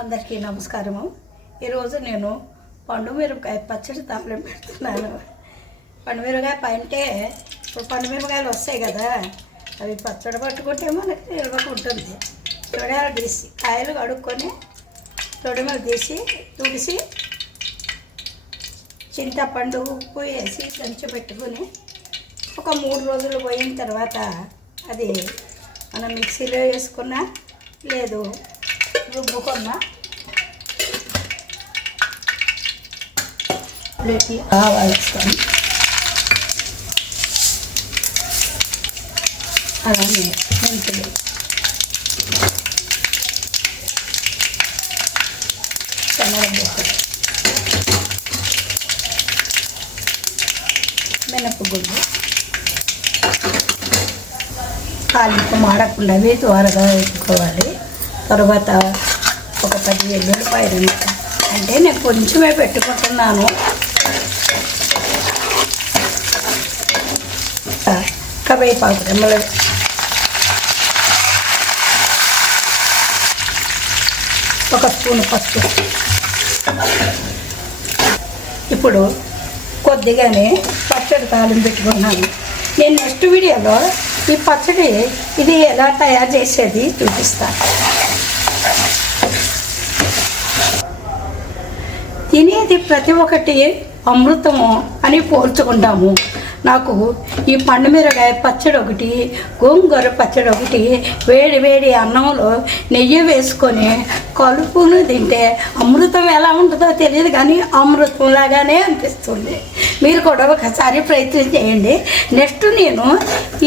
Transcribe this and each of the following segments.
అందరికీ నమస్కారము. ఈరోజు నేను పండుమిరపకాయ పచ్చడి తాలింపు పెడుతున్నాను. పండుమిరపకాయ అంటే ఇప్పుడు పండుమిరపకాయలు వస్తాయి కదా, అవి పచ్చడి పట్టుకుంటే మనకి నిల్వకు ఉంటుంది. తొడిమలు తీసి కాయలు కడుక్కొని తొడిమలు తీసి తుడిసి చింతపండు ఉప్పు వేసి దంచి పెట్టుకొని ఒక 3 రోజులు పోయిన తర్వాత అది మనం మిక్సీలో వేసుకున్నా లేదు రుబ్బుకున్న ప్లేట్కి ఆవాలు వేస్తాను. అలానే మెంతులు, శనగపప్పు, మినపగుళ్ళు కాలింపు మాడకుండా త్వరగా వేసుకోవాలి. తర్వాత ఒక 10 వెల్లుల్లిపాయలు, అంటే నేను కొంచెమే పెట్టుకుంటున్నాను. కరివేపాకు రెమ్మలు, ఒక స్పూన్ పసుపు. ఇప్పుడు కొద్దిగానే పచ్చడి తాలింపు పెట్టుకున్నాను. నేను నెక్స్ట్ వీడియోలో ఈ పచ్చడి ఇది ఎలా తయారు చేసేది చూపిస్తాను. తినేది ప్రతి ఒక్కటి అమృతము అని పోల్చుకుంటాము. నాకు ఈ పండుమిరపకాయ పచ్చడి ఒకటి, గోంగూర పచ్చడి ఒకటి వేడి వేడి అన్నంలో నెయ్యి వేసుకొని కలుపును తింటే అమృతం ఎలా ఉంటుందో తెలియదు, కానీ అమృతం లాగానే అనిపిస్తుంది. మీరు కూడా ఒకసారి ప్రయత్నం చేయండి. నెక్స్ట్ నేను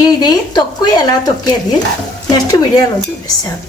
ఇది ఎలా తొక్కేది నెక్స్ట్ వీడియోలో చూపిస్తాను.